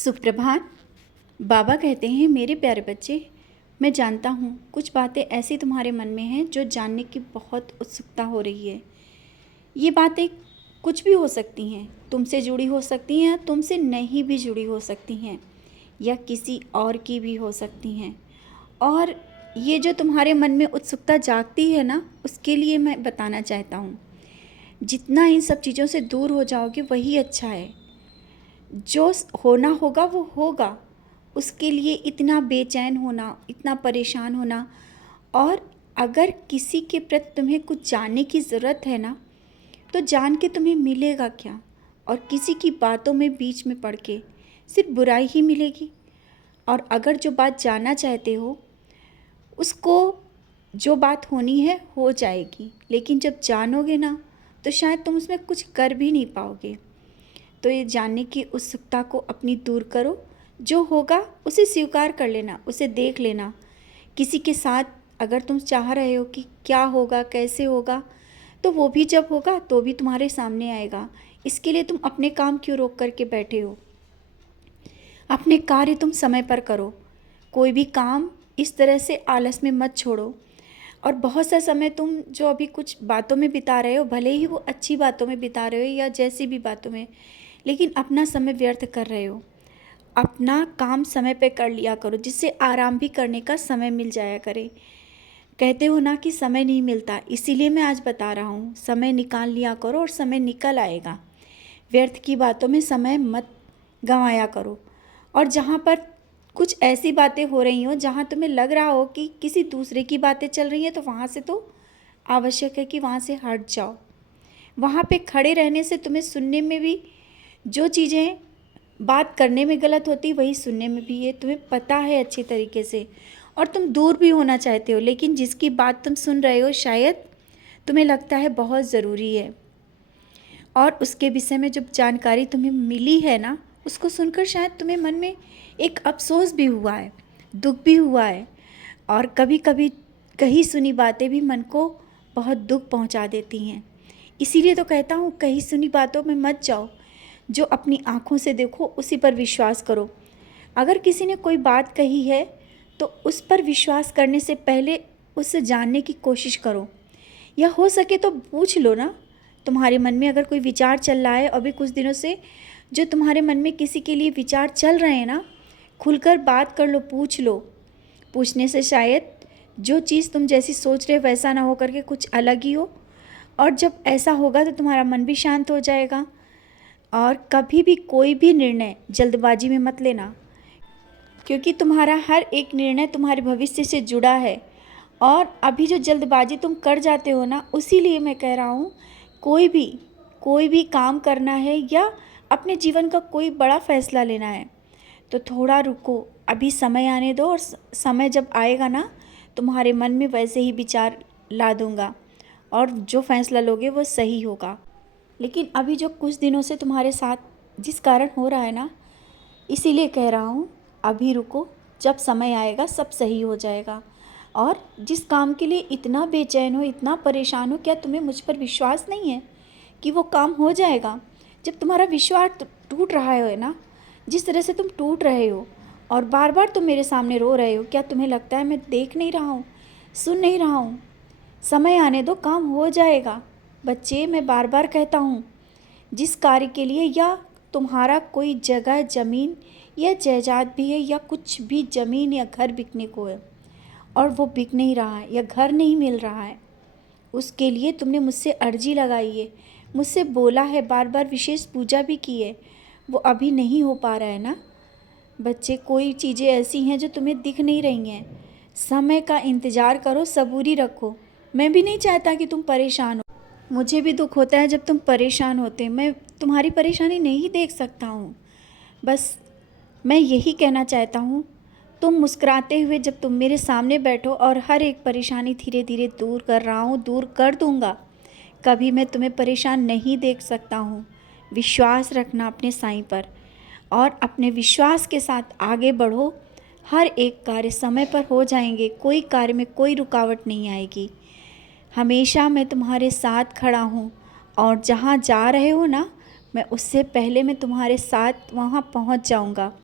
सुप्रभात। बाबा कहते हैं, मेरे प्यारे बच्चे, मैं जानता हूँ कुछ बातें ऐसी तुम्हारे मन में हैं जो जानने की बहुत उत्सुकता हो रही है। ये बातें कुछ भी हो सकती हैं, तुमसे जुड़ी हो सकती हैं या तुमसे नहीं भी जुड़ी हो सकती हैं, या किसी और की भी हो सकती हैं। और ये जो तुम्हारे मन में उत्सुकता जागती है ना, उसके लिए मैं बताना चाहता हूँ, जितना इन सब चीज़ों से दूर हो जाओगे वही अच्छा है। जो होना होगा वो होगा, उसके लिए इतना बेचैन होना, इतना परेशान होना। और अगर किसी के प्रति तुम्हें कुछ जानने की ज़रूरत है ना, तो जान के तुम्हें मिलेगा क्या? और किसी की बातों में बीच में पड़ के सिर्फ बुराई ही मिलेगी। और अगर जो बात जानना चाहते हो, उसको जो बात होनी है हो जाएगी, लेकिन जब जानोगे ना, तो शायद तुम उसमें कुछ कर भी नहीं पाओगे। तो ये जानने की उत्सुकता को अपनी दूर करो। जो होगा उसे स्वीकार कर लेना, उसे देख लेना। किसी के साथ अगर तुम चाह रहे हो कि क्या होगा, कैसे होगा, तो वो भी जब होगा तो भी तुम्हारे सामने आएगा। इसके लिए तुम अपने काम क्यों रोक करके बैठे हो? अपने कार्य तुम समय पर करो। कोई भी काम इस तरह से आलस में मत छोड़ो। और बहुत सा समय तुम जो अभी कुछ बातों में बिता रहे हो, भले ही वो अच्छी बातों में बिता रहे हो या जैसी भी बातों में, लेकिन अपना समय व्यर्थ कर रहे हो। अपना काम समय पे कर लिया करो, जिससे आराम भी करने का समय मिल जाया करे। कहते हो ना कि समय नहीं मिलता, इसीलिए मैं आज बता रहा हूँ, समय निकाल लिया करो और समय निकल आएगा। व्यर्थ की बातों में समय मत गंवाया करो। और जहाँ पर कुछ ऐसी बातें हो रही हो जहाँ तुम्हें लग रहा हो कि किसी दूसरे की बातें चल रही हैं, तो वहाँ से तो आवश्यक है कि वहाँ से हट जाओ। वहाँ पे खड़े रहने से तुम्हें सुनने में भी जो चीज़ें बात करने में गलत होती, वही सुनने में भी है, तुम्हें पता है अच्छी तरीके से। और तुम दूर भी होना चाहते हो, लेकिन जिसकी बात तुम सुन रहे हो शायद तुम्हें लगता है बहुत ज़रूरी है, और उसके विषय में जब जानकारी तुम्हें मिली है ना, उसको सुनकर शायद तुम्हें मन में एक अफसोस भी हुआ है, दुख भी हुआ है। और कभी कभी कही सुनी बातें भी मन को बहुत दुख पहुंचा देती हैं। इसीलिए तो कहता हूँ, कही सुनी बातों में मत जाओ। जो अपनी आँखों से देखो उसी पर विश्वास करो। अगर किसी ने कोई बात कही है तो उस पर विश्वास करने से पहले उससे जानने की कोशिश करो, या हो सके तो पूछ लो ना। तुम्हारे मन में अगर कोई विचार चल रहा है अभी कुछ दिनों से, जो तुम्हारे मन में किसी के लिए विचार चल रहे हैं ना, खुलकर बात कर लो, पूछ लो। पूछने से शायद जो चीज़ तुम जैसी सोच रहे वैसा ना हो करके कुछ अलग ही हो। और जब ऐसा होगा तो तुम्हारा मन भी शांत हो जाएगा। और कभी भी कोई भी निर्णय जल्दबाजी में मत लेना, क्योंकि तुम्हारा हर एक निर्णय तुम्हारे भविष्य से जुड़ा है। और अभी जो जल्दबाजी तुम कर जाते हो ना, उसी लिए मैं कह रहा हूँ, कोई भी काम करना है या अपने जीवन का कोई बड़ा फैसला लेना है, तो थोड़ा रुको, अभी समय आने दो। और समय जब आएगा ना, तुम्हारे मन में वैसे ही विचार ला दूंगा, और जो फैसला लोगे वो सही होगा। लेकिन अभी जो कुछ दिनों से तुम्हारे साथ जिस कारण हो रहा है ना, इसीलिए कह रहा हूँ, अभी रुको, जब समय आएगा सब सही हो जाएगा। और जिस काम के लिए इतना बेचैन हो, इतना परेशान हो, क्या तुम्हें मुझ पर विश्वास नहीं है कि वो काम हो जाएगा? जब तुम्हारा विश्वास टूट रहा है ना, जिस तरह से तुम टूट रहे हो और बार बार तुम मेरे सामने रो रहे हो, क्या तुम्हें लगता है मैं देख नहीं रहा हूँ, सुन नहीं रहा हूँ? समय आने दो, काम हो जाएगा। बच्चे, मैं बार बार कहता हूँ, जिस कार्य के लिए, या तुम्हारा कोई जगह ज़मीन या जायदाद भी है, या कुछ भी ज़मीन या घर बिकने को है और वो बिक नहीं रहा है या घर नहीं मिल रहा है, उसके लिए तुमने मुझसे अर्जी लगाई है, मुझसे बोला है, बार बार विशेष पूजा भी की है, वो अभी नहीं हो पा रहा है ना। बच्चे, कोई चीज़ें ऐसी हैं जो तुम्हें दिख नहीं रही हैं। समय का इंतज़ार करो, सबूरी रखो। मैं भी नहीं चाहता कि तुम परेशान हो, मुझे भी दुख होता है जब तुम परेशान होते। मैं तुम्हारी परेशानी नहीं देख सकता हूँ। बस मैं यही कहना चाहता हूँ, तुम मुस्कुराते हुए जब तुम मेरे सामने बैठो, और हर एक परेशानी धीरे धीरे दूर कर रहा हूँ, दूर कर दूँगा। कभी मैं तुम्हें परेशान नहीं देख सकता हूँ। विश्वास रखना अपने साईं पर, और अपने विश्वास के साथ आगे बढ़ो। हर एक कार्य समय पर हो जाएंगे, कोई कार्य में कोई रुकावट नहीं आएगी। हमेशा मैं तुम्हारे साथ खड़ा हूँ, और जहाँ जा रहे हो ना, मैं उससे पहले मैं तुम्हारे साथ वहाँ पहुँच जाऊँगा।